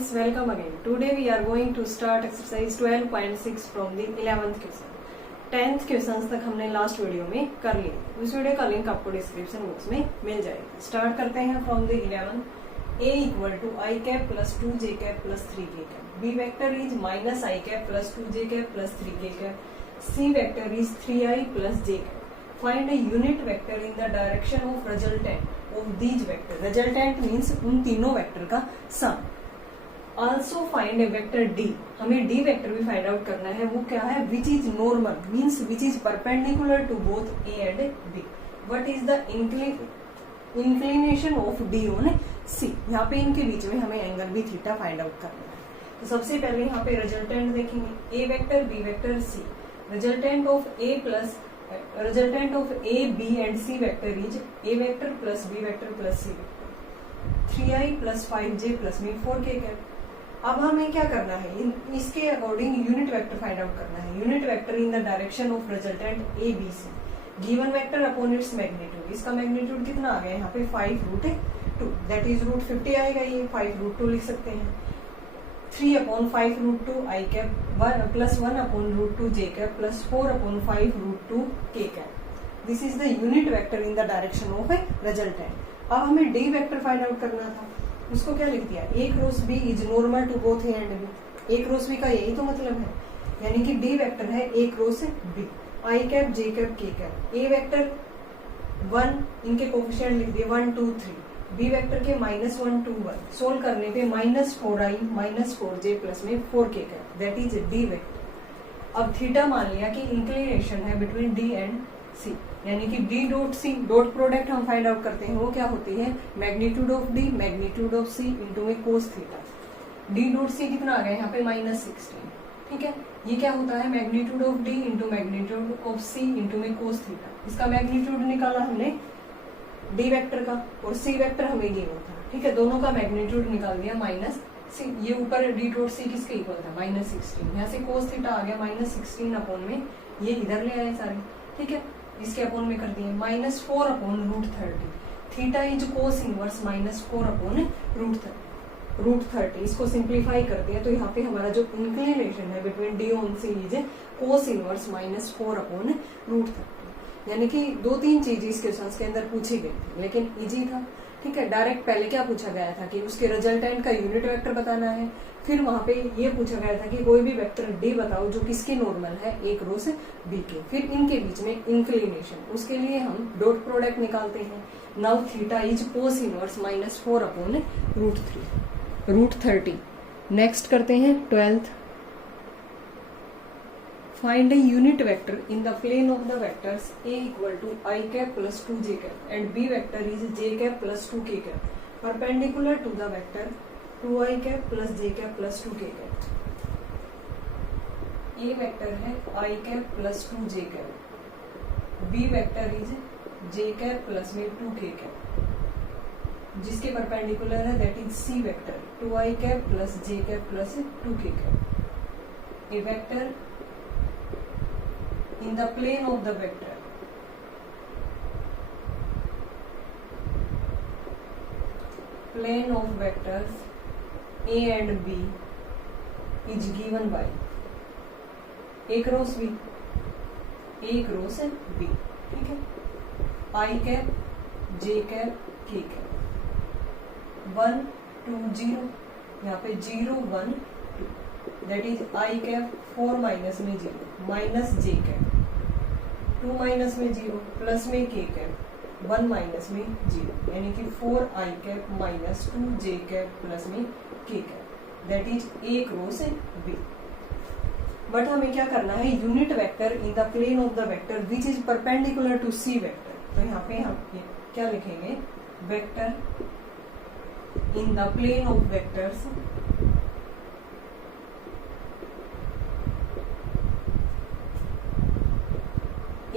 friends, welcome again. Today we are going to start exercise 12.6 from the 11th question. 10th questions तक हमने last video में कर लिए. उस वीडियो का लिंक आपको डिस्क्रिप्शन बॉक्स में मिल जाएगा. स्टार्ट करते हैं from the 11. A equal to i cap plus 2j cap plus 3k cap. B vector is minus I cap plus 2j cap plus 3k cap. C vector is 3i plus j cap. Find a unit vector in the direction of resultant of these vector. Resultant means उन तीनों vector का सम. Also find a vector D. हमें D vector भी find out करना है. वो क्या है? Which is normal means which is perpendicular to both A and B. What is the inclination of D on C? यहाँ पे इनके बीच में हमें एंगल भी थीटा फाइंड आउट करना है. तो सबसे पहले यहाँ पे रिजल्टेंट देखेंगे. A vector, B vector, C. Resultant of A, B and C vector is A vector plus B vector plus C vector. 3i plus 5j plus में 4k कैप. अब हमें क्या करना है? इसके according unit vector find out करना है. Unit vector in the direction of resultant A, B, C. Given vector upon its magnitude. इसका मैग्नीट्यूड कितना आ गया यहाँ पे? 5√2. दैट इज √50 आएगा. ये 5√2 लिख सकते हैं. 3/5√2 i cap plus 1/√2 j cap plus 4/5√2 k cap. This is the unit vector in the direction of a resultant. अब हमें डी वेक्टर फाइंड आउट करना था. उसको क्या लिख दिया? A cross B is normal to both A and B. A cross B का यही तो मतलब है. यानी कि डी वेक्टर है A cross B. I cap, J cap, के कैप. ए वेक्टर 1, इनके कोफिशिएंट लिख दिए 1, 2, 3. बी वेक्टर के -1, 2, 1. सोल्व करने पे -4i -4j प्लस में 4k cap. That is D vector. अब थीटा मान लिया कि इंक्लिनेशन है बिटवीन डी एंड सी. यानी कि D dot C dot product हम फाइंड आउट करते हैं. वो क्या होती है? Magnitude of D magnitude of C into में cos theta. D dot C कितना आ गया यहाँ पे? -16. ठीक है. ये क्या होता है? Magnitude of D into magnitude of C into में कोस थीटा. इसका मैग्नीट्यूड निकाला हमने डी वेक्टर का और सी वेक्टर हमें गिवन था. ठीक है. दोनों का मैग्नीट्यूड निकाल दिया -6. ये ऊपर डी डॉट सी किसके इक्वल था? -16. यहाँ से कोस थीटा आ गया -16 अपॉन में ये इधर ले आए सारे. ठीक है. इसके अपॉन में कर दिए -4/√30. Theta is cos inverse -4/√30. इसको सिंप्लीफाई कर दिया तो यहाँ पे हमारा जो इंक्लिनेशन है between D on C is cos inverse -4/√30. यानी कि 2-3 चीज इस क्वेश्चन के अंदर पूछी गई थी लेकिन इजी था. ठीक है. डायरेक्ट पहले क्या पूछा गया था कि उसके रिजल्टेंट का यूनिट वेक्टर बताना है. फिर वहां पे ये पूछा गया था कि कोई भी वेक्टर डी बताओ जो किसके नॉर्मल है, ए क्रॉस बी के. फिर इनके बीच में इंक्लिनेशन. उसके लिए हम डॉट प्रोडक्ट निकालते हैं. Now theta is cos inverse -4/√30. Next करते हैं 12th. Find a unit vector in the plane of the vectors A equal to I cap plus 2j cap and B vector is j cap plus 2k cap perpendicular to the vector 2i cap plus j cap plus 2k cap. A vector है I cap plus 2j cap. B vector is j cap plus में 2k cap. जिसके perpendicular है that is C vector 2i cap plus j cap plus 2k cap. A vector in the plane of the vector vectors A and B is given by A cross B. ठीक है. I cap, J cap, K cap. 1, 2, 0. यहाँ पे 0, 1, 2. That is I cap 4 minus में 0 minus J cap 2 minus में 0 plus में k cap 1 minus में 0. यानी कि 4i cap minus 2j cap plus में k cap. That is A cross B. But हमें क्या करना है? Unit vector in the plane of the vector which is perpendicular to C vector. तो यहाँ पे हम क्या लिखेंगे? Vector in the plane of vectors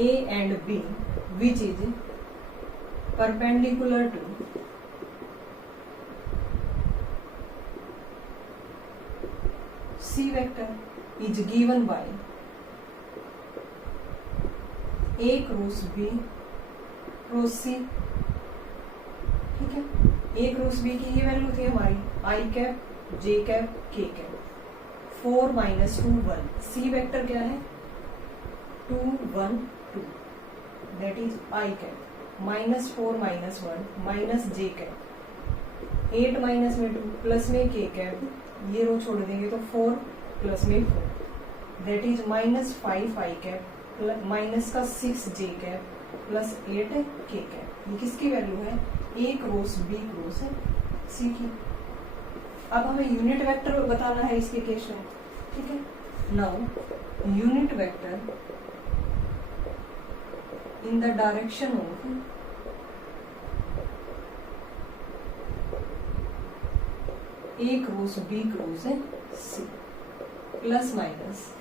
A and B which is perpendicular to C vector is given by A cross B cross C. ठीक है. A cross B की ये वैल्यू थी हमारी I कैप जे कैप के cap, 4 minus 2 1, C vector क्या है 2 1 2, that is I cap, -4 -1 minus J cap, 8 minus में 2 प्लस में के कैप, ये रो छोड़ देंगे तो 4 प्लस में 4, that is -5 i cap minus का 6 जे कैप प्लस 8 के कैप। ये किसकी वैल्यू है, ए क्रॉस बी क्रॉस सी की। अब हमें यूनिट वेक्टर बताना है इसके केस में, ठीक है। Now unit vector in the direction of A cross B cross C plus minus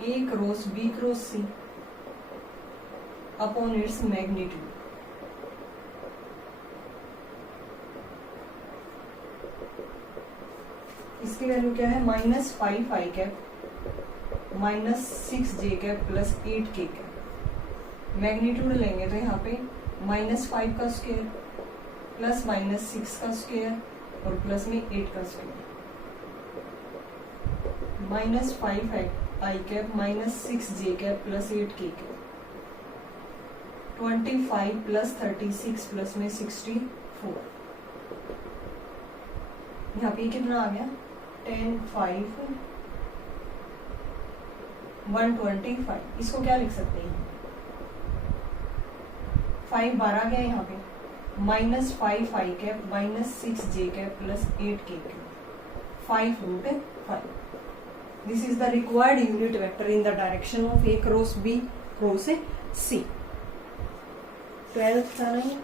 A cross B cross C upon its magnitude. इसकी वैल्यू क्या है, -5 i cap minus 6 j cap plus 8 के कैप। मैग्नीट्यूड लेंगे तो यहाँ पे -5 का square plus -6 का स्क्वायर और प्लस में 8 का square, -5 i cap minus 6 j cap plus 8 के कैप, 25 प्लस 36 प्लस में 64। यहाँ पे कितना आ गया 10 5 125। इसको क्या लिख सकते हैं, 5 बार आ गया यहाँ पे, -5 i cap minus 6 j cap plus 8 के cap, 5 root 5। This is the required unit vector in the direction of A cross B cross C. 12th था नहीं,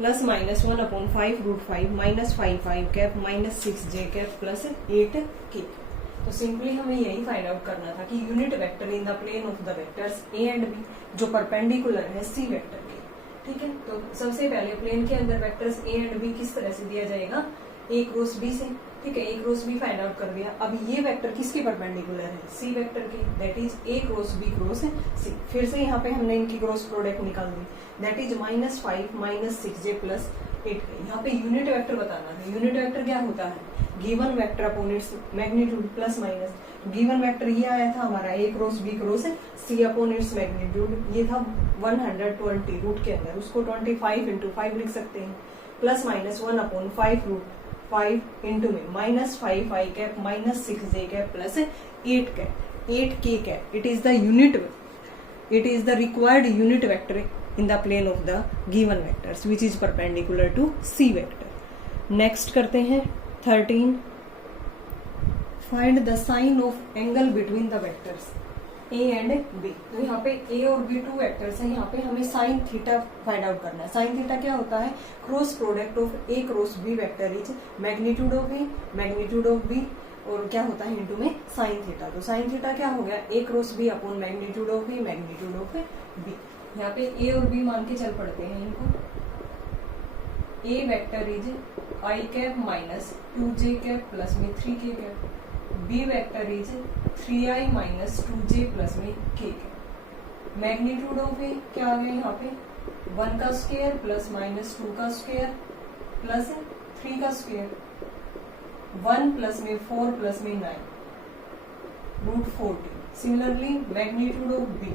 +-1 upon 5 root 5 -5 i cap minus 6 j cap plus 8 k. तो simply हमें यही find out करना था कि unit vector in the plane of the vectors A and B जो perpendicular है सी वेक्टर के, ठीक है। तो सबसे पहले प्लेन के अंदर वेक्टर्स ए एंड बी किस तरह से दिया जाएगा, ए क्रॉस बी से, ठीक है। A cross B find out कर दिया। अब ये वेक्टर किसके परपेंडिकुलर है, सी वेक्टर के, that is A cross B cross C. फिर से यहाँ पे हमने इनकी क्रॉस प्रोडक्ट निकाल दी, that is -5 minus 6 j plus 8 k. यहाँ पे यूनिट वेक्टर बताना है। यूनिट वेक्टर क्या होता है, given vector upon its magnitude plus minus. Given vector ये आया था हमारा ए cross B cross C upon its magnitude, ये था 120 रूट के अंदर, उसको 25 × 5 लिख सकते हैं, plus minus 1 upon 5 root 5 into में -5 i cap minus 6 j cap plus 8 cap 8 के cap. It is the unit, it is the required unit vector in the plane of the given vectors which is perpendicular to C vector. Next करते हैं 13, find the sign of angle between the vectors A and B। तो यहाँ पे A और B 2 vectors हैं, यहाँ पे हमें साइन थीटा फाइंड आउट करना है। साइन थीटा क्या होता है, cross product of A cross B vector is magnitude of A magnitude of B और क्या होता है इनटू में साइन थीटा। तो साइन थीटा क्या हो गया, A cross B upon magnitude of A magnitude of B। यहाँ पे ए और बी मान के चल पड़ते हैं इनको। A vector is I cap minus 2 J cap plus में 3 k cap, B vector is 3i minus 2 j plus में के कैप। मैग्नीट्यूड ऑफ ए क्या आ गया यहाँ पे 1 का स्क्वायर प्लस माइनस 2 का स्क्वायर प्लस 3 का स्क्वायर, 1 प्लस में 4 प्लस में 9 root 40। Similarly magnitude of B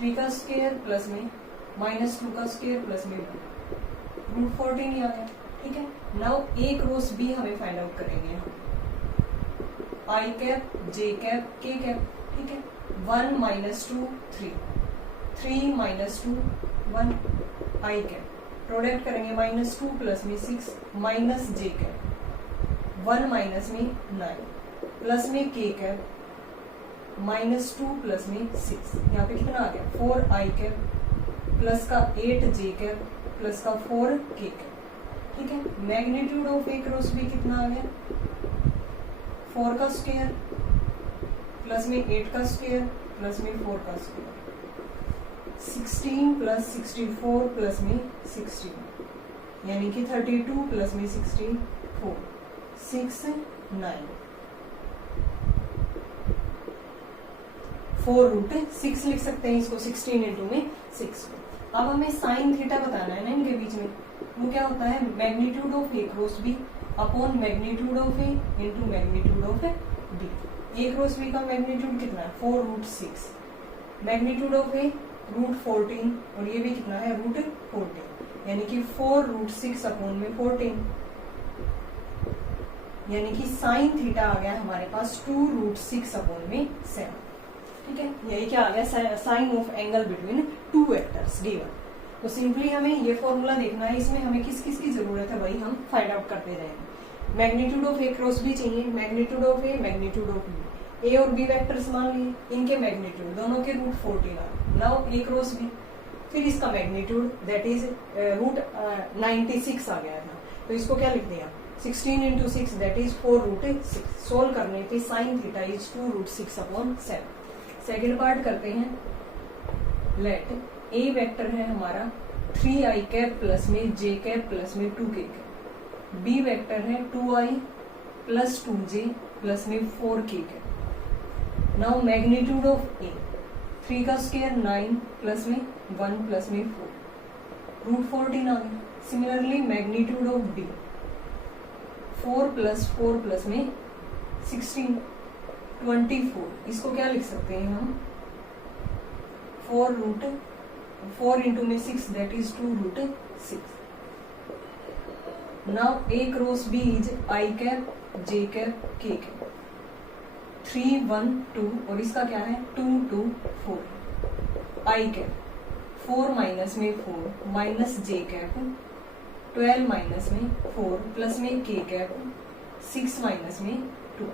3 का स्क्वायर प्लस में माइनस 2 का स्क्वायर प्लस में रूट 14 ही आ गया, ठीक है। नाउ ए क्रॉस बी हमें फाइंड आउट करेंगे यहाँ, आई कैप जे कैप के कैप, ठीक है। 1 minus 2 3, 3 minus 2 1 i cap, product करेंगे -2 प्लस में 6 माइनस जे कैप, 1 माइनस में 9 प्लस में के कैप -2 प्लस में 6। यहाँ पे कितना आ गया 4 आई कैप प्लस का 8 जे कैप प्लस का 4 के कैप, ठीक है। Magnitude of A cross B कितना आ गया 4 का स्क्वायर प्लस में 8 का स्क्वायर प्लस में 4 का स्क्वायर, 16 प्लस 64 प्लस में 16 यानी कि 32 प्लस में 64 6 9 4 रूट 6 लिख सकते हैं इसको 16 इंटू में 6। अब हमें साइन थीटा बताना है ना इनके बीच में, वो क्या होता है magnitude of A cross B upon magnitude of A into magnitude of B. A cross B का मैग्नीट्यूड कितना है 4√6, मैग्नीट्यूड ऑफ ए √14 और ये भी कितना है √14, यानी कि 4√6 अपॉन में 14, यानी कि साइन थीटा आ गया हमारे पास 2√6 अपॉन में 7। ठीक है, यही क्या आ गया sine of angle between two vectors given. तो सिंपली हमें ये फॉर्मूला देखना है, इसमें हमें किस किस की जरूरत है वही हम फाइंड आउट करते जाएंगे। Magnitude of A cross B चाहिए, magnitude of A magnitude of B, A और बी वेक्टर्स मान लिए, इनके मैग्नीट्यूड दोनों के √14 आ, नाउ ए क्रॉस बी, फिर इसका मैग्नीट्यूड दैट इज √96 आ गया था, तो इसको क्या लिख दिया 16 into 6 दैट इज 4√6। सोल्व करने पे sine theta is 2√6 upon 7। Second part करते हैं। लेट ए वेक्टर है हमारा 3i कैप प्लस में j कैप प्लस में 2k कैप, बी वेक्टर है 2i प्लस 2j प्लस में 4k cap. Now magnitude of A 3 का स्क्वायर 9 प्लस में 1 प्लस में 4 √14 आ गया। Similarly magnitude of B 4 plus 4 plus में 16 24, इसको क्या लिख सकते हैं हम 4 इंटू में 6 that is 2√6। Now A cross B is I cap J cap के कैप, 3 1 2 और इसका क्या है 2 2 4, आई कैप 4 माइनस में 4 माइनस जे कैप 12 माइनस में 4 प्लस में के कैप 6 माइनस में 2,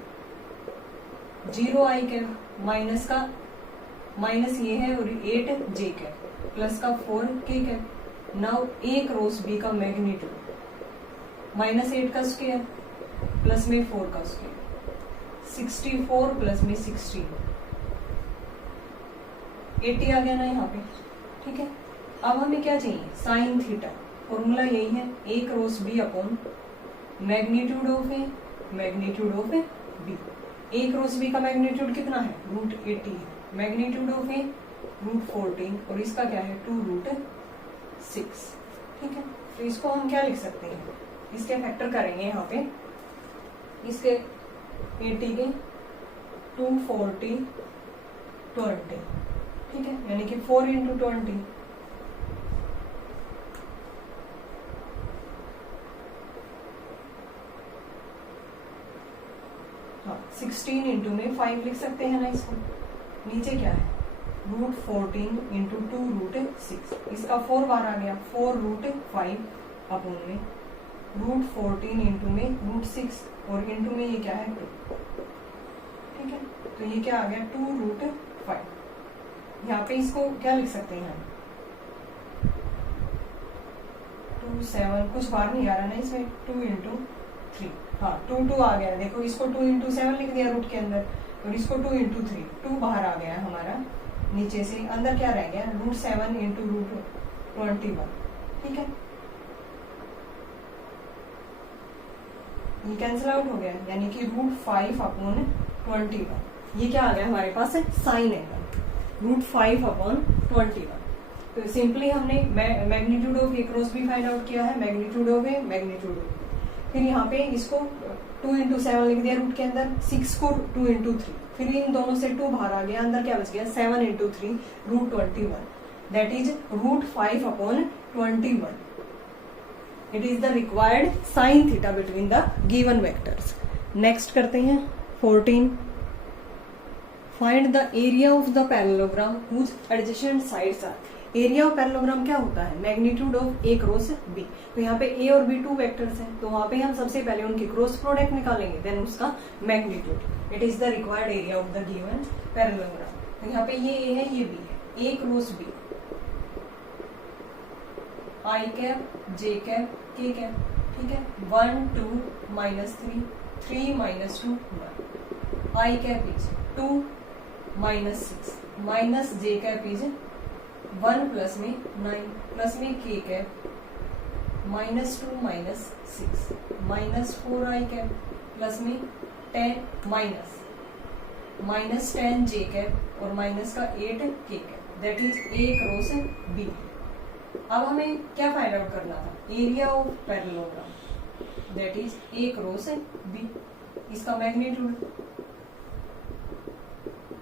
0 आई कैप माइनस का माइनस ये है और 8 जे कैप प्लस का 4 K cap. Now A cross B का मैग्नीट्यूड -8 का स्क्वायर प्लस में 4 का स्क्वायर 64 प्लस में 16, 80 आ गया ना यहाँ पे। ठीक है, अब हमें क्या चाहिए साइन थीटा, फॉर्मूला यही है A cross B upon magnitude of A magnitude of B. A cross B का मैग्नीट्यूड कितना है √80 है, मैग्नीट्यूड ऑफ ए √14 और इसका क्या है 2√6। ठीक है, तो इसको हम क्या लिख सकते हैं, इसके फैक्टर करेंगे यहाँ पे, इसके 80 के 240 20, ठीक है, यानी कि 4 इंटू 20 16 इंटू में 5 लिख सकते हैं ना इसको। नीचे क्या है √14 इंटू 2√6, इसका 4 बार आ गया 4√5 अपॉन में √14 इंटू में √6 और इंटू में ये क्या है 2। ठीक है, तो ये क्या आ गया 2√5। यहाँ पे इसको क्या लिख सकते हैं हम 2 7, कुछ बार नहीं आ रहा ना इसमें 2 इंटू 3, हाँ 2 2 आ गया। देखो इसको 2 इंटू 7 लिख दिया रूट के अंदर और इसको 2 इंटू 3, 2 बाहर आ गया हमारा, नीचे से अंदर क्या रह गया √7 इंटू √21। ठीक है, ये कैंसिल आउट हो गया, यानी कि √5 अपॉन 21। ये क्या आ गया हमारे पास साइन एंगल √5 अपॉन 21। तो सिंपली हमने magnitude of A cross B find out किया है, magnitude of A magnitude of, फिर यहाँ पे इसको 2 इंटू 7 लिख दिया रूट के अंदर, 6 को 2 इंटू 3, फिर इन दोनों से 2 बाहर आ गया, अंदर क्या बच गया 7 into 3 √21 that is √5 upon 21। It is the required sine theta between the given vectors. Next करते हैं 14। Find the area of the parallelogram whose adjacent sides are. Area of parallelogram क्या होता है magnitude of A cross B. तो यहाँ पे ए और B 2 vectors हैं, तो वहां पे हम सबसे पहले उनकी क्रॉस प्रोडक्ट निकालेंगे, देन उसका magnitude. It is the required area of the given parallelogram. तो यहाँ पे ये ए है ये बी है, A cross B, I cap J cap के कैप। ठीक है, 1 2 -3 3 -2 1, i cap is 2 -6 minus J cap is 1 plus में 9 प्लस में के कैप -2 -6 -4 आई कैप प्लस में 10 माइनस 10 जे कैप और माइनस का 8 के cap that is A cross B. अब हमें क्या फाइंड आउट करना था, area of parallelogram that is A cross B, इसका मैग्नीट्यूड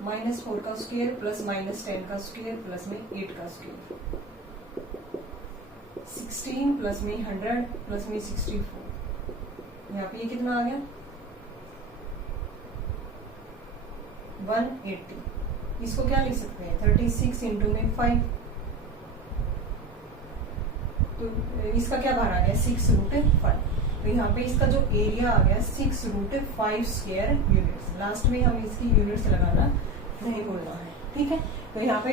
-4 का स्क्वायर प्लस -10 का स्क्वायर प्लस में 8 का स्क्वायर, 16 प्लस में 100 प्लस में 64, यहाँ पे ये कितना आ गया 180। इसको क्या लिख सकते हैं 36 इंटू में 5, तो इसका क्या बाहर आ गया 6√5। तो यहाँ पे इसका जो एरिया आ गया 6√5 स्क्वायर यूनिट्स। लास्ट में हम इसकी यूनिट्स लगाना नहीं भूलना है, ठीक है। तो यहाँ पे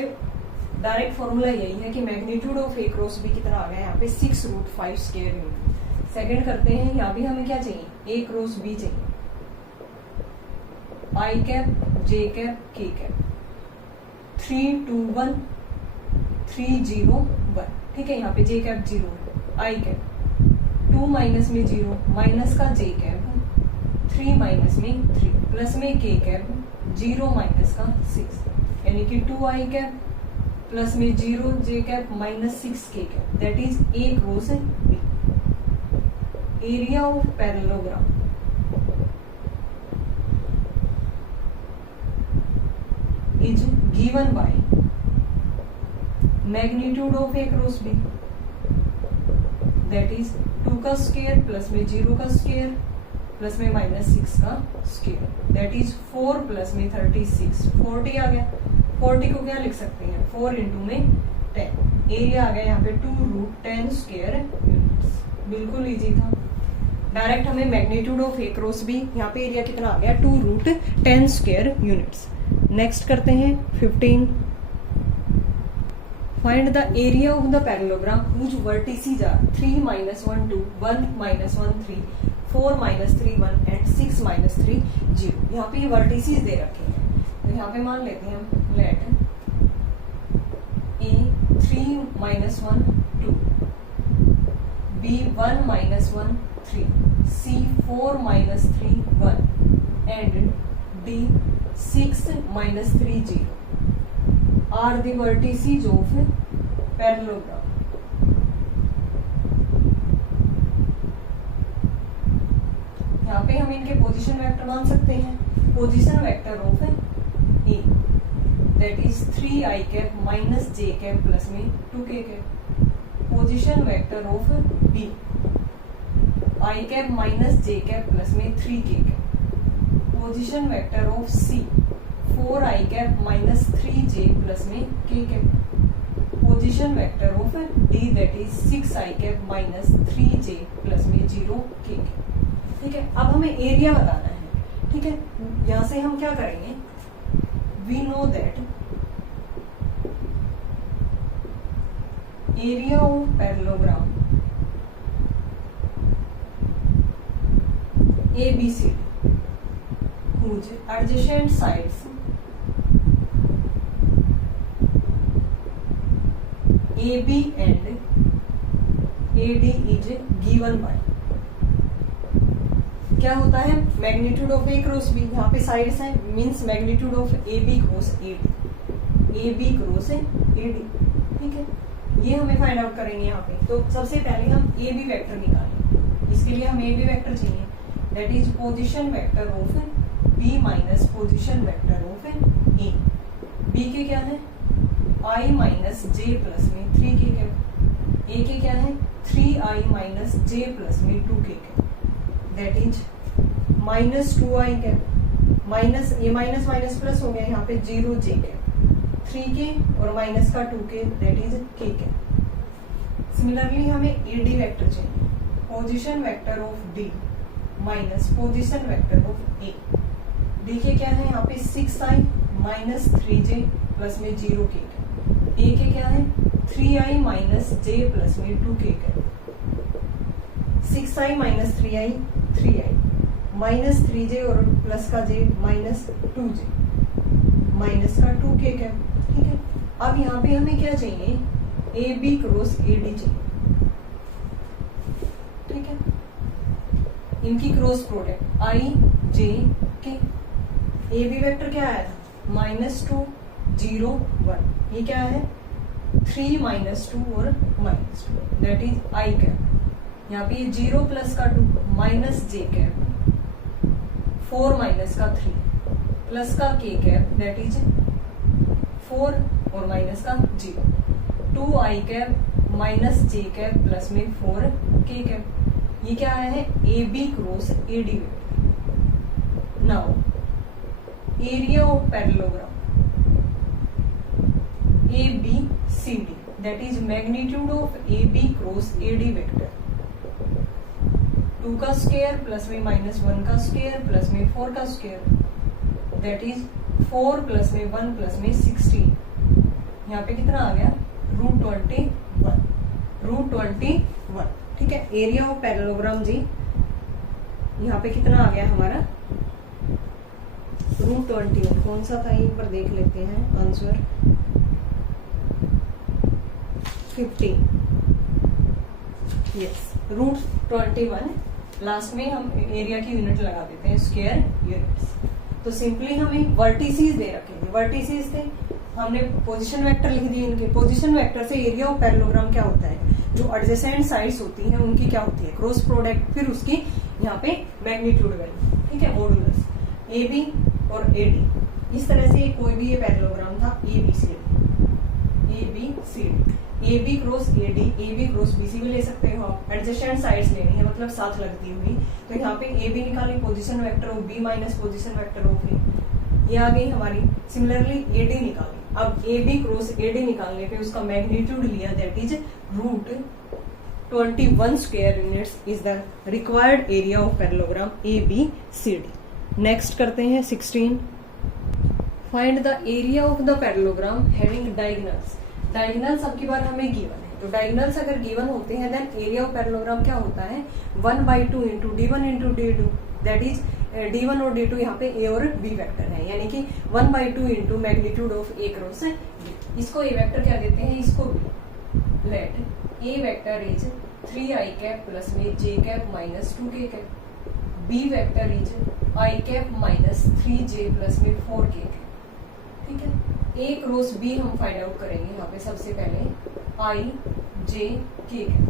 डायरेक्ट फॉर्मूला यही है कि magnitude of A cross B कितना आ गया यहाँ पे 6√5 स्क्वायर यूनिट। सेकंड करते हैं, यहाँ भी हमें क्या चाहिए ए क्रॉस बी चाहिए, आई कैप जे कैप के कैप 3 2 1 3 0 1, ठीक है। यहाँ पे जे कैप 0, आई कैप 2 माइनस में 0, माइनस का जे कैप 3 माइनस में 3 प्लस में के कैप 0 माइनस का 6, यानी कि 2 आई कैप प्लस में 0 जे cap minus 6 K cap that is A cross B. Area of parallelogram is given by magnitude of A cross B that is 2 का square plus में 0 का स्क्वायर प्लस में -6 का square that is 4 plus में 36, 40 आ गया। 40 को क्या लिख सकते हैं 4 इंटू में 10, एरिया आ गया यहाँ पे 2√10 स्क्वायर यूनिट्स। बिल्कुल इजी था, डायरेक्ट हमें magnitude of A cross B, यहाँ पे एरिया कितना आ गया 2√10 स्क्वायर यूनिट्स। नेक्स्ट करते हैं 15, find the area of the parallelogram whose vertices are 3 -1 2 1 -1 3 4 -3 1 and 6 -3 0। यहाँ पे ये वर्टिसेस दे रखे हैं, तो यहाँ पे मान लेते हैं हम let A 3 -1 2, B 1 -1 3, C 4 -3 1 and D 6 -3 0 are the vertices of parallelogram। यहाँ पे हम इनके पोजीशन वेक्टर मान सकते हैं। Position vector of A that is 3i cap minus J cap plus में 2k cap. Position vector of B I cap minus J cap plus में 3k cap. Position vector of C 4i cap minus 3j plus में k cap. Position vector of D that is 6i cap minus 3j plus में 0k cap, ठीक है। अब हमें area बताना है, ठीक है। यहां से हम क्या करेंगे, we know that area of parallelogram ABC whose adjacent sides AB and AD is given by, क्या होता है magnitude of A cross B, यहाँ पे साइड्स हैं means magnitude of AB cross AD, AB cross AD, ठीक है। ये हमें फाइंड आउट करेंगे यहाँ पे। तो सबसे पहले हम AB वेक्टर निकालें, इसके लिए हम AB वेक्टर चाहिए that is position vector of B minus position vector of A। B के क्या है I माइनस जे प्लस में 3k कैप, A के क्या है 3i माइनस जे प्लस में 2k cap that is -2i cap, minus ये माइनस माइनस प्लस हो गया यहाँ पे 0j कैप, 3k और माइनस का 2k that is k cap. Similarly हमें AD वेक्टर चाहिए, position vector of D minus position vector of A। D के क्या है यहाँ पे 6i माइनस 3j प्लस में 0k कैप, A के क्या है 3i माइनस j प्लस में 2k cap, 6i minus 3i 3i minus 3j और प्लस का j माइनस 2j माइनस का 2k कैप, ठीक है। अब यहाँ पे हमें क्या चाहिए AB क्रॉस AD चाहिए, ठीक है। इनकी cross product I J K। AB vector क्या आया था -2 0 1, ये क्या है 3 माइनस 2 और minus 2 that is I cap. यहाँ पे ये 0 प्लस का 2 माइनस जे कैप, 4 माइनस का 3 प्लस का के कैप दैट इज 4 और माइनस का 0, 2 I cap minus J cap plus में 4 के कैप। ये क्या आया है? A B cross A D vector. Now area of parallelogram A B C D that is magnitude of A B cross A D vector. 2 का square plus में minus 1 का square plus में 4 का square that is 4 plus में 1 plus में 16। यहाँ पे कितना आ गया? √21। ठीक है, एरिया ऑफ पैरेललोग्राम जी यहाँ पे कितना आ गया हमारा? √21। कौन सा था? यहीं पर देख लेते हैं आंसर 15। यस, √21। लास्ट में हम एरिया की यूनिट लगा देते हैं, स्क्वायर यूनिट्स। तो सिंपली हमें वर्टिसेस दे रखे हैं, वर्टिसेस थे, हमने पोजीशन वेक्टर लिख दिए इनके। पोजीशन वेक्टर से एरिया ऑफ पैरेललोग्राम क्या होता है? जो एडजेसेंट साइड्स होती हैं उनकी क्या होती है? क्रॉस प्रोडक्ट, फिर उसकी यहाँ पे मैग्नीट्यूड वैल्यू। ठीक है, मॉडुलस ए बी और ए डी। इस तरह से कोई भी ये पैरेललोग्राम था A B C D, A B cross A D, A B cross B C भी ले सकते हो आप। एडजेसेंट साइड्स लेनी है, मतलब साथ लगती हुई। तो यहाँ पे ए बी निकाली, position vector of B minus position vector of A, ये आ गई हमारी। सिमिलरली ए डी निकाली। अब A B cross A D निकालने पे उसका मैग्नीट्यूड लिया that is √21 square units is the required area of parallelogram A B C D. Next करते हैं 16। Find the area of the parallelogram having diagonals. Diagonals अब की बार हमें गिवन है, तो डायगोनल्स अगर गिवन होते हैं देन एरिया ऑफ पैरेललोग्राम क्या होता है? 1/2 into D1 into D2 that is D1 और D2 यहाँ पे ए और बी वेक्टर है, यानी कि 1/2 into magnitude of A cross B. इसको ए वेक्टर क्या देते हैं? इसको B. Let A vector is 3 I cap plus में J cap minus 2 K cap, B vector is I cap minus 3 J plus में 4 के कैप। ठीक है, A cross B हम फाइंड आउट करेंगे। यहाँ पे सबसे पहले I J K cap,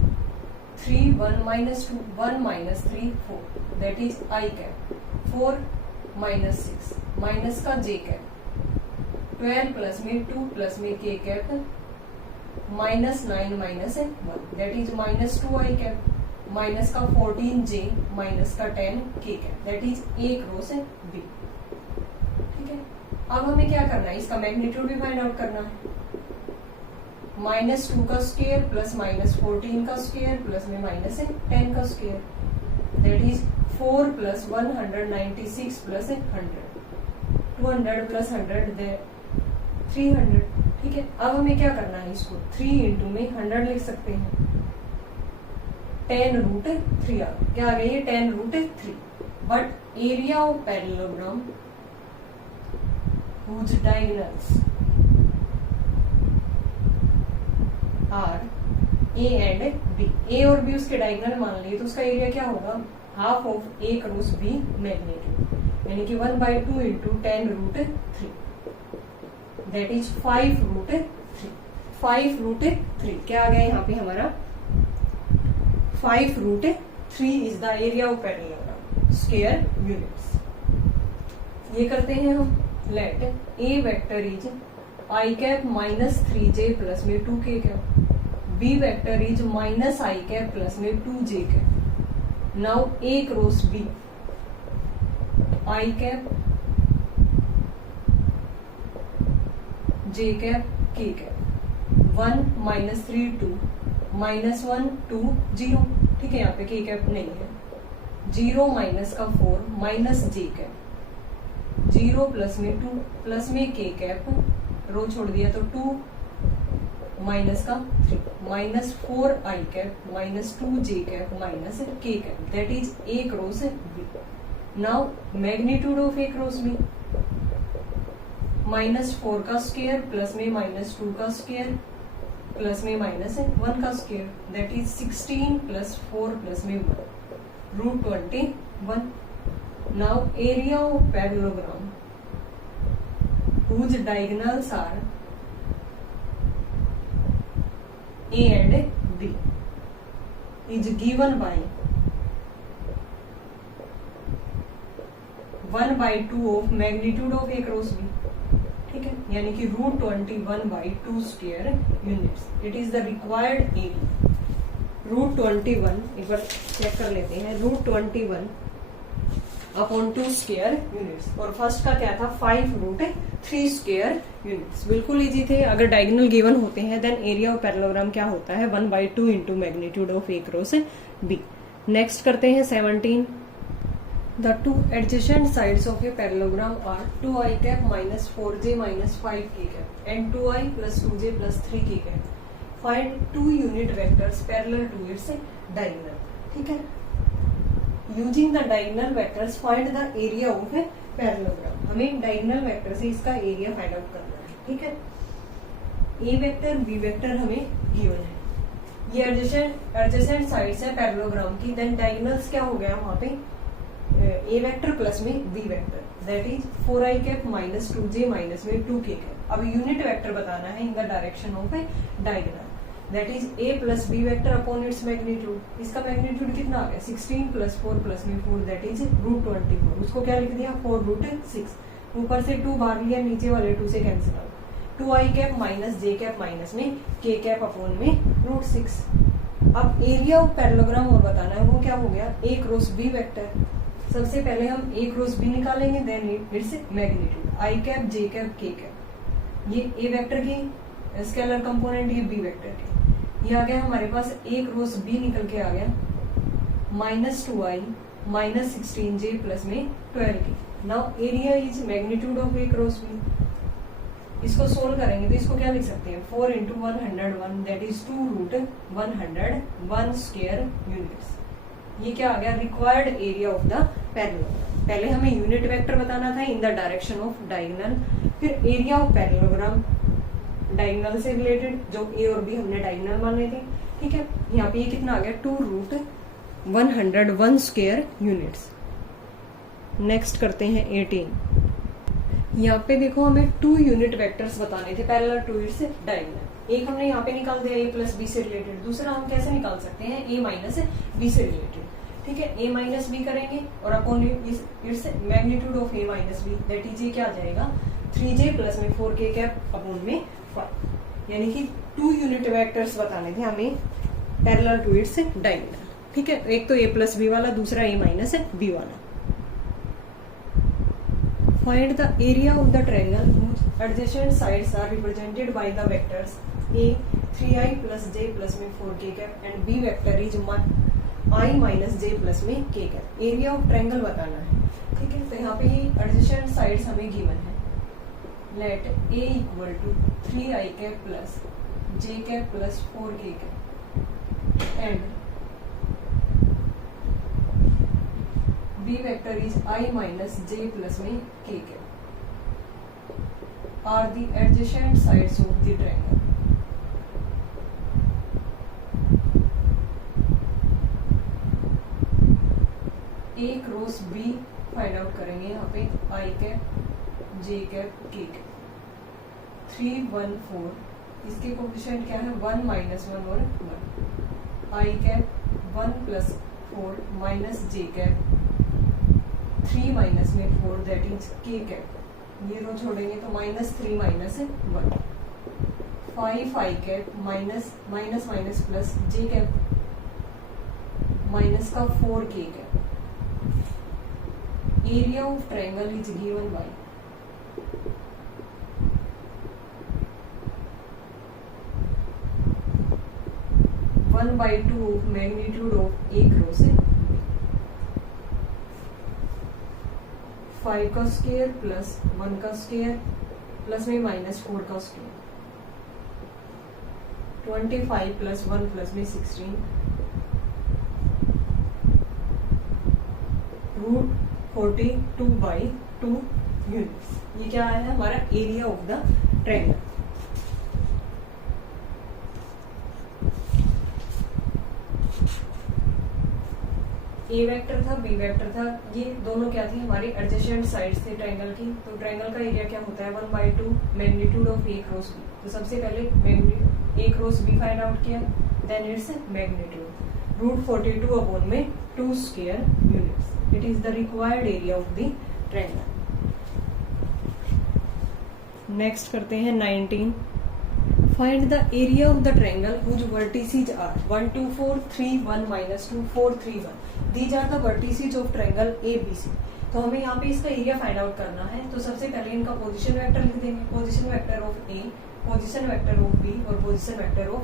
3 1 minus 2 1 minus 3 4 that is I cap, 4 minus 6 minus का जे कैप, 12 प्लस में 2 प्लस में के cap, minus 9 minus 1 that is minus 2 I cap, minus का 14 जे माइनस का 10 K cap that is A cross B. ठीक है, अब हमें क्या करना है? इसका मैग्नीट्यूड भी फाइंड आउट करना है। -2 का स्क्वायर प्लस -14 का स्क्वायर प्लस में -10 का square that is 4 plus 196 plus 100, 200 plus 100 दे 300। ठीक है, अब हमें क्या करना है? इसको 3 इंटू में 100 लिख सकते हैं, 10√3 आ गया। क्या आ गया? ये 10√3। But area of parallelogram whose diagonals are A and B, A और B उसके डायगोनल मान लिए तो उसका एरिया क्या होगा? Half of A cross B magnitude, यानी कि 1/2 इंटू 10√3 दैट इज 5√3। 5√3 क्या आ गया यहाँ पे हमारा? 5√3 is the area of parallelogram square units. ये करते हैं हम। Let A vector is I cap minus 3j plus में 2k cap, B vector is minus I cap plus में 2j cap. Now A cross B, I cap J cap के cap, 1 minus 3 2 -1 2 0। ठीक है, यहाँ पे के कैप नहीं है। 0 माइनस का 4 माइनस जे कैप, 0 प्लस में 2 प्लस में के कैप, रो छोड़ दिया तो 2 माइनस का 3 -4 I cap minus 2 J cap minus K cap that is A cross B. Now magnitude of A cross B, -4 का स्क्वायर प्लस में -2 का स्क्वायर प्लस में -1 का square that is 16 plus 4 plus में 1 √21। Now area of parallelogram whose diagonals are A and B is given by 1/2 of magnitude of A cross B, ठीक है, यानी कि √21/2 square units, it is the required area. √21 एक बार check कर लेते हैं, √21/2 square units, और फर्स्ट का क्या था 5√3 स्क्वायर यूनिट्स। बिल्कुल इजी थे। अगर डायगोनल गिवन होते हैं देन एरिया ऑफ पैरेललोग्राम क्या होता है 1/2 into magnitude of A cross B. Next करते हैं 17। The two adjacent sides of a parallelogram are 2i cap minus 4j minus 5k cap and 2i plus 2j plus 3k cap. Find two unit vectors parallel to its diagonal. ठीक है, using the diagonal vectors find the area of a parallelogram. हमें diagonal vector से इसका area find out करना है। ठीक है, a vector b vector हमें गिवन है, ये adjacent sides है पैरेललोग्राम की, देन डायगोनल्स क्या हो गया वहां पे ए वेक्टर प्लस में B vector, that is 4i cap minus 2j minus में 2k कैप। अब यूनिट वेक्टर बताना है in the direction of A diagonal, that is a plus B vector upon its magnitude. इसका magnitude कितना आ गया 16 plus 4 plus में 4, that is √24। उसको क्या लिख दिया 4√6, ऊपर से 2 बाहर लिया, नीचे वाले 2 से cancel out, 2i cap minus j cap minus में k कैप अपॉन में √6। अब एरिया ऑफ पैरेललोग्राम और बताना है, वो क्या हो गया a क्रॉस b वेक्टर। सबसे पहले हम a क्रॉस b निकालेंगे, then its magnitude i cap j cap k cap, ये a वेक्टर की स्केलर कंपोनेंट, ये b वेक्टर की, ये आ गया हमारे पास a क्रॉस b निकल के आ गया minus 2i minus 16j plus में 12k। Now area is magnitude of a cross b। इसको सोल्व करेंगे तो इसको क्या लिख सकते हैं 4 into 101, that is 2√101 square units. ये क्या आ गया required area of the parallelogram. पहले हमें यूनिट वेक्टर बताना था इन द डायरेक्शन ऑफ डायगोनल, फिर एरिया ऑफ पैरेललोग्राम डायगोनल से रिलेटेड, जो ए और बी हमने डायगोनल माने थे। ठीक है, यहाँ पे ये कितना आ गया 2√101 स्क्वायर यूनिट्स। नेक्स्ट करते हैं 18। यहाँ पे देखो हमें 2 यूनिट वेक्टर्स बताने थे पैरेलल टू इट्स डायगोनल। एक हमने यहाँ पे निकाल दिया a प्लस बी से रिलेटेड, दूसरा हम कैसे निकाल सकते हैं a माइनस बी से रिलेटेड। ठीक है, a माइनस बी करेंगे और upon its magnitude of a minus B, that is ये क्या आ जाएगा 3j प्लस में 4k कैप अपॉन में 5। यानी कि 2 यूनिट वेक्टर्स बताने थे हमें पैरेलल टू इट्स डायगोनल। ठीक है, एक तो a प्लस बी वाला, दूसरा a माइनस बी वाला। Find the area of the triangle whose adjacent sides are represented by the vectors a 3i plus j plus में 4k cap and b vector is I minus j plus में k cap। Area of triangle बताना है। ठीक है, तो यहाँ पे ये adjacent sides हमें गिवन है, let a equal to 3i cap plus j cap plus 4k cap and b vector is I minus j plus में k cap are the adjacent sides of the triangle। a cross b find out करेंगे यहाँ पे I cap j cap k cap 3 1 4, इसके coefficient क्या है 1 minus 1 और 1, I cap 1 plus 4 minus j cap 3 minus में 4, that is k cap. ये रो छोड़ेंगे तो -3 minus 1, 5 I cap minus minus minus plus j cap minus का 4k cap. Area of triangle is given by one by two magnitude of A cross 5 का square plus 1 का square plus में -4 का square, 25 plus 1 plus में 16 √42/2 units. ये क्या है हमारा area of the triangle. A vector था बी वेक्टर था, ये दोनों क्या थी हमारी एडजेसेंट साइड्स थे ट्रायंगल की। तो ट्रायंगल का एरिया क्या होता है 1/2 magnitude of A cross B. तो सबसे पहले A cross B find out किया, देन इट्स मैग्नीट्यूड √42 अपॉन में 2 square units. It is the required area of the triangle. Next करते हैं 19। Find the area of the triangle whose vertices are 1 2 4 3 1 -2 4 3 1। These are the vertices of triangle ABC। तो हमें यहाँ पे इसका area find out करना है। तो सबसे पहले इनका पोजीशन वेक्टर लिख देंगे, position vector of A, position vector of B और position vector of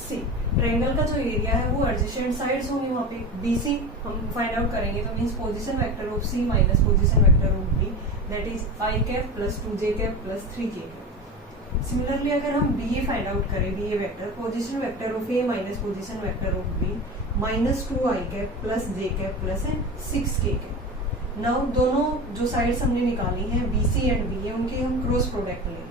C। Triangle का जो एरिया है वो एडजेसेंट साइड्स होंगी, वहाँ पे BC हम फाइंड आउट करेंगे। तो means position vector of C minus position vector of B, that is i cap plus 2j cap plus 3k cap. Similarly अगर हम BA फाइंड आउट करें, BA vector position vector of A minus position vector of B minus 2i cap plus j cap plus 6k cap. Now दोनों जो sides हमने निकाली हैं BC and BA, उनके हम क्रॉस प्रोडक्ट लेंगे।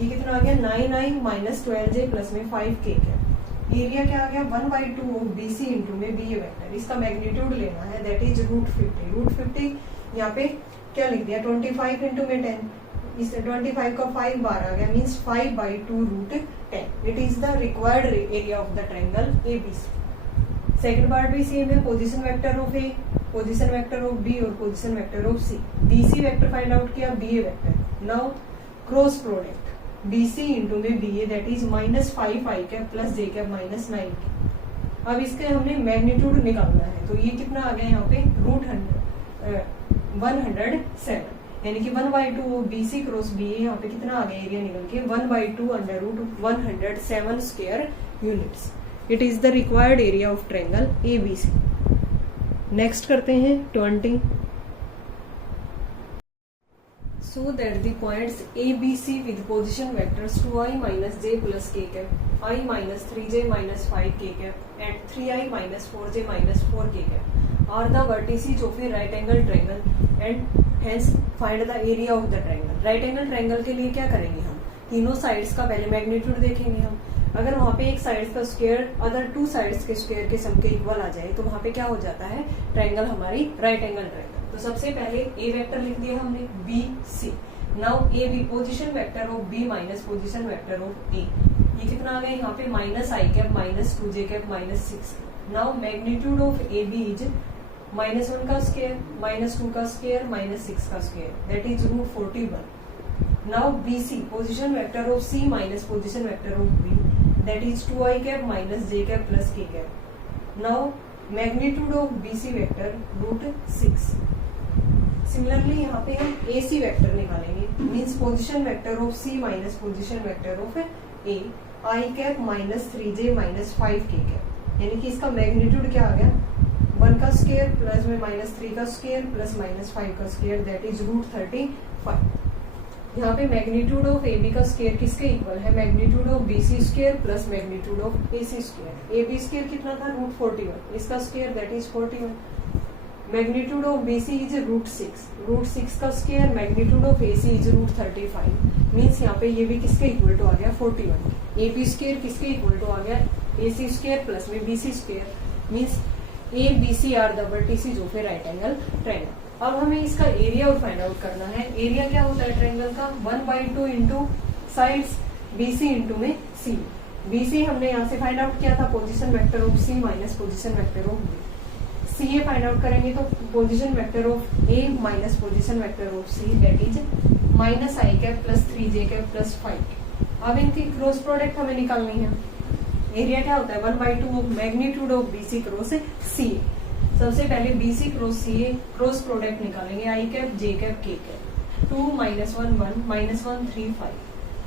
ये कितना आ गया 9i माइनस 12j प्लस में 5k कैप। एरिया क्या आ गया 1/2 ऑफ BC इंटू में BA वेक्टर। इसका मैग्नीट्यूड लेना है, दैट इज √50। यहाँ पे क्या लिख दिया 25 इंटू में 10, इस 25 का 5 बार आ गया, means 5/2 √10। It is the required area of the triangle ABC। Second part भी सेम है, position vector of A, position vector of B और position vector of C। BC vector find out किया, BA vector. Now cross product BC into में BA, that is -5i cap plus j cap minus 9k। अब इसके हमने magnitude निकालना है, तो ये कितना आ गया यहाँ पे √107, यानी कि 1/2 BC क्रॉस BA। यहाँ पे कितना आ गया एरिया निकल के 1/2 √107 square units. It is the required area of triangle ABC। Next करते हैं 20। So that the points ABC with position vectors 2i minus j plus k cap, i minus 3j minus 5k cap and 3i minus 4j minus 4k cap are the vertices of a right angle triangle and hence find the area of the triangle. Right angle triangle के लिए क्या करेंगे हम, तीनों sides का पहले magnitude देखेंगे हम। अगर वहाँ पे एक साइड का स्क्वायर अदर 2 साइड्स के स्क्वायर के सम के इक्वल आ जाए तो वहाँ पे क्या हो जाता है, ट्रायंगल हमारी राइट एंगल ट्रायंगल। तो सबसे पहले ए वेक्टर लिख दिया हमने BC। Now A B position vector of B minus position vector of A, ये कितना आ गया यहाँ पे -i cap minus 2j cap minus 6। Now magnitude of AB is -1 का स्क्वायर माइनस 2 का स्क्वायर माइनस 6 का square, that is √41। Now BC position vector of C minus position vector of B, that is 2i cap minus j cap plus k cap। Now magnitude of BC vector √6। Similarly यहाँ पे हम AC vector निकालेंगे, means position vector of C minus position vector of A, i cap minus 3j minus 5k cap, यानी कि इसका magnitude क्या आ गया 1 का स्क्वायर प्लस में -3 का स्क्वायर प्लस -5 का स्क्वायर, दैट इज √35। यहाँ पे मैग्नीट्यूड ऑफ AB का स्क्वायर किसके इक्वल है, magnitude of BC square plus magnitude of AC square. AB square कितना था √41, इसका square that is 41। Magnitude of BC is √6 का square, magnitude of AC is √35, means यहाँ पे ये भी किसके इक्वल टू आ गया 41। AB स्क्वायर किसके इक्वल टू आ गया AC स्क्वायर प्लस में BC square, means ABC are the vertices of a right angle triangle. अब हमें इसका एरिया फाइंड आउट करना है। एरिया क्या होता है ट्रायंगल का 1/2 इंटू साइड्स BC इंटू में C। BC हमने यहाँ से फाइंड आउट किया था position vector of C minus position vector of B। CA find out करेंगे तो position vector of A minus position vector of C, that is -i cap plus 3j cap plus 5। अब इनकी cross product हमें निकालनी है। Area क्या होता है 1/2 of magnitude of BC cross CA। सबसे पहले BC cross CA cross product निकालेंगे, i cap j cap k cap, 2 - 1 1 -1 3 5,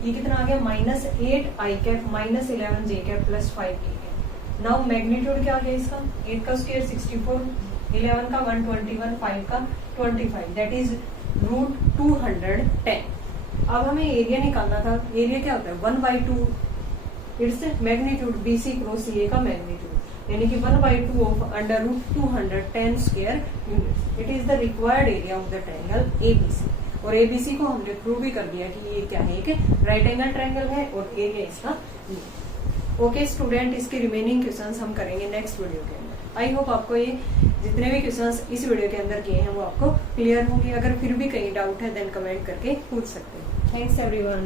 ये कितना आ गया -8i cap minus 11j cap plus 5k cap. Now magnitude क्या आ गया इसका, 8 का स्क्वायर 64, 11 का 121, 5 का 25, दैट इज √210। अब हमें एरिया निकालना था। एरिया क्या होता है 1/2 its magnitude BC cross CA का मैग्नीट्यूड, यानी कि 1/2 of √210 square units. It is the required area of the triangle ABC। और ABC को हमने प्रूव भी कर दिया कि ये क्या है, एक राइट एंगल ट्रायंगल है और एरिया इसका ये। ओके स्टूडेंट, इसके रिमेनिंग क्वेश्चंस हम करेंगे नेक्स्ट वीडियो के अंदर। आई होप आपको ये जितने भी क्वेश्चंस इस वीडियो के अंदर किए हैं वो आपको क्लियर होंगे। अगर फिर भी कहीं डाउट है देन कमेंट करके पूछ सकते हैं। Thanks everyone.